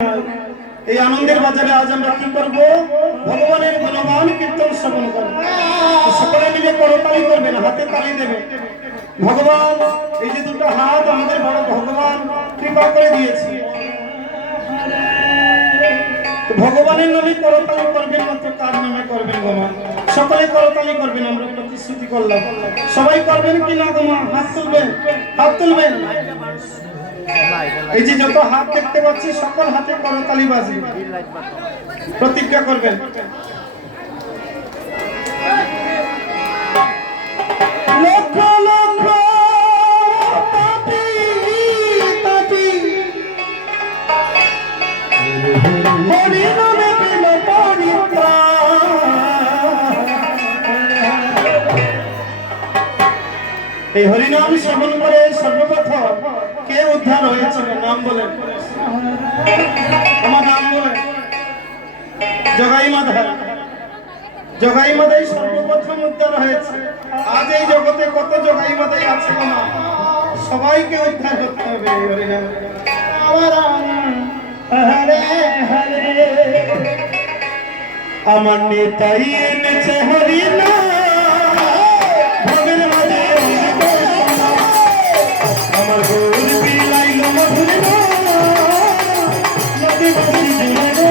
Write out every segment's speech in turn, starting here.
এই আনন্দের বাজারে আজ আমরা কি করব? ভগবানের গুণগান কীর্তন শ্রবণ করব। সকলে মিলে করতালি করবেন, হাতে তালি দেবেন। ভগবান এই যে দুটো হাত আমাদের বড় ভগবান কৃপা করে দিয়েছে, ভগবানের নামে করতালি করবেন, মাত্র কার নামে করবেন গো মা? সকলে করতালি করবেন, আমরা প্রতিশ্রুতি করলাম। সবাই করবেন কি না গো মা? হাত তুলবেন, হাত তুলবেন। এই যে যত হাত দেখতে পাচ্ছি সকল হাতে করতালি বাজবে, প্রতিজ্ঞা করবেন। লক্ষ লক্ষ পাপী তাপী হরি নামে পেল পরিত্রাণ। এই হরিনাম শ্রবণ করে সর্বপ্রথম কে উদ্ধার হয়েছিল? নাম বলেন, আমার নাম বলেন। জগাই মাধা, জগাই মাধাই সর্বপ্রথম উদ্ধার হয়েছে। আজ এই জগতে কত জগাই মাধাই আছে না, সবাইকে উদ্ধার করতে হবে। হরে হরে আমার নেতাই এনেছে হরিনাম, ভবের মাঝে আমার গৌর বিলাইল মধুর নদী বাসি জুড়ে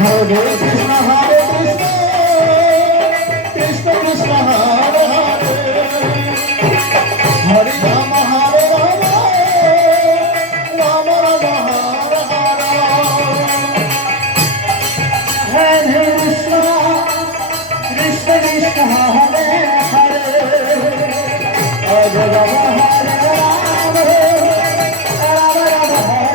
Hare Krishna Hare Krishna Krishna Krishna Hare Hare Hare Rama Hare Rama Rama Rama Hare Hare Hare Krishna Krishna Krishna Hare Hare Hare Rama Hare Rama Rama Rama Hare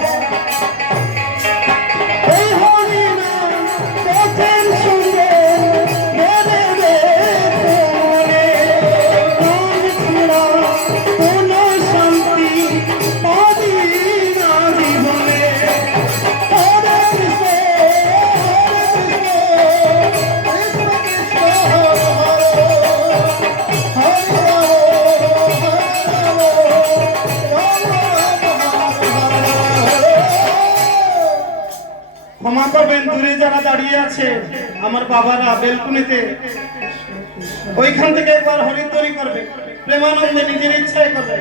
ক্ষমা করবেন, দূরে যারা দাঁড়িয়ে আছে আমার বাবারা বেলকুনিতে, ওইখান থেকে একবার হরিধ্বনি করবে, প্রেমানন্দে নিজের ইচ্ছায় করবে।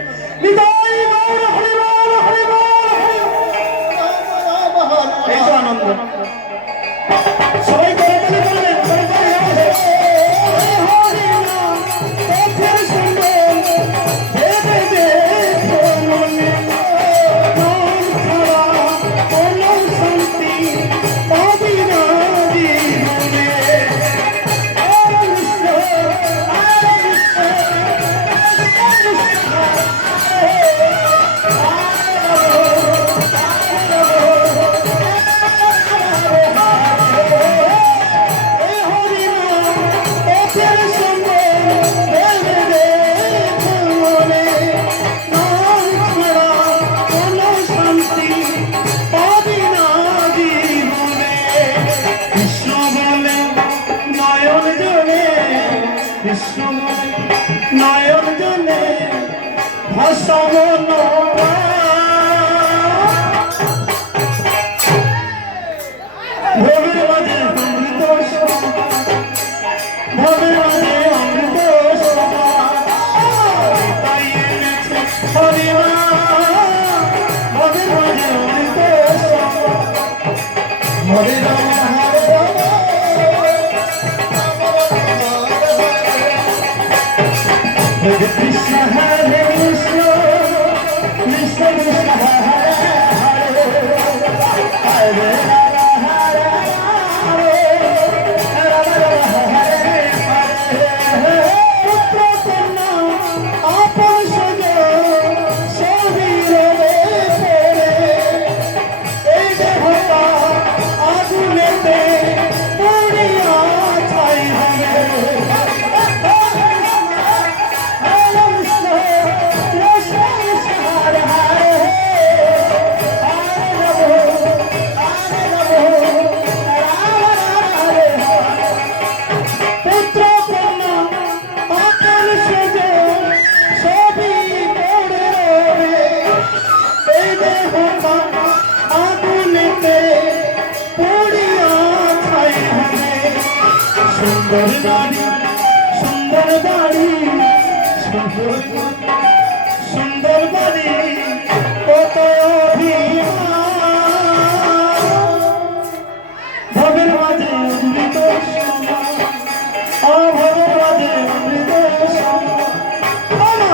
এই তো আনন্দ, সবাই করতালি করবেন। নয়ন জনে ভাষণ ভবের মাঝে অমৃত, ভবের মাঝে অমৃত তাই এনেছে হরিনাম, ভবের মাঝে অমৃত হরে রাম হরে Ram Hare Krishna Hare Krishna সুন্দর বাড়ি সুন্দর বাড়ি সুন্দর সুন্দর বাড়ি কত ভবের মাঝে অমৃত ভবের মাঝে অমৃত আমার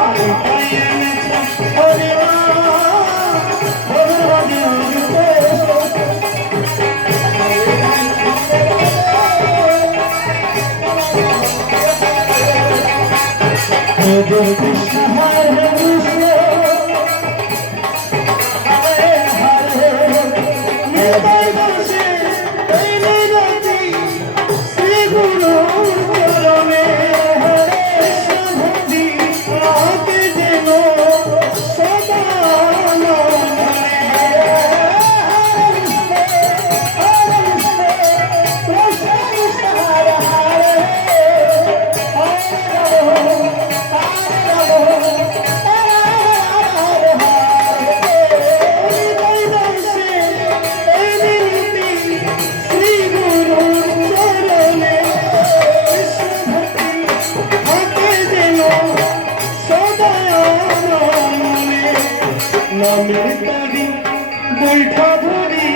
ভবের মাঝে অমৃত কৃষ্ণ হরে কৃষ্ণ হরে হরে নিতাই বসে এই নিরতি শ্রী গুরু চরণে হরে ভক্তি রাতে যেন সদা নামের তারি বৈঠা ধরি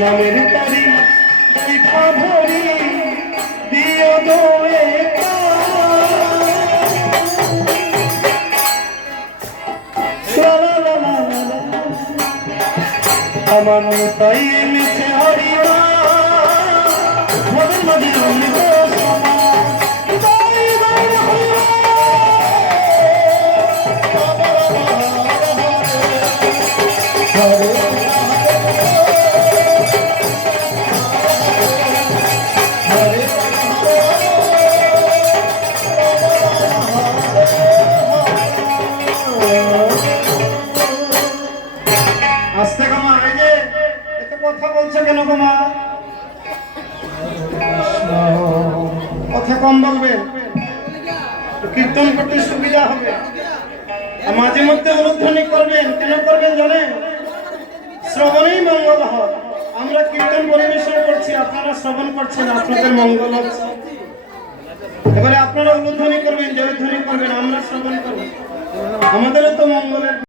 নামের তারি বৈঠা ধরি দিও দোয়ে আমার তাই মিছে হরিয়া ভবের মাঝে অমৃত আস্তে কমা এই যে এত কথা বলছো কেন কমা কথা কম বলবেন কীর্তন করতে সুবিধা হবে আর মাঝে মধ্যে অনুধ্বনি করবেন কেন করবেন জানেন শ্রবণেই মঙ্গল হয় আমরা কীর্তন পরিবেশন করছি আপনারা শ্রবণ করছেন আপনাদের মঙ্গল হচ্ছে এবারে আপনারা অনুধ্বনি করবেন জয়ধ্বনি করবেন আমরা শ্রবণ করব আমাদেরও তো মঙ্গলের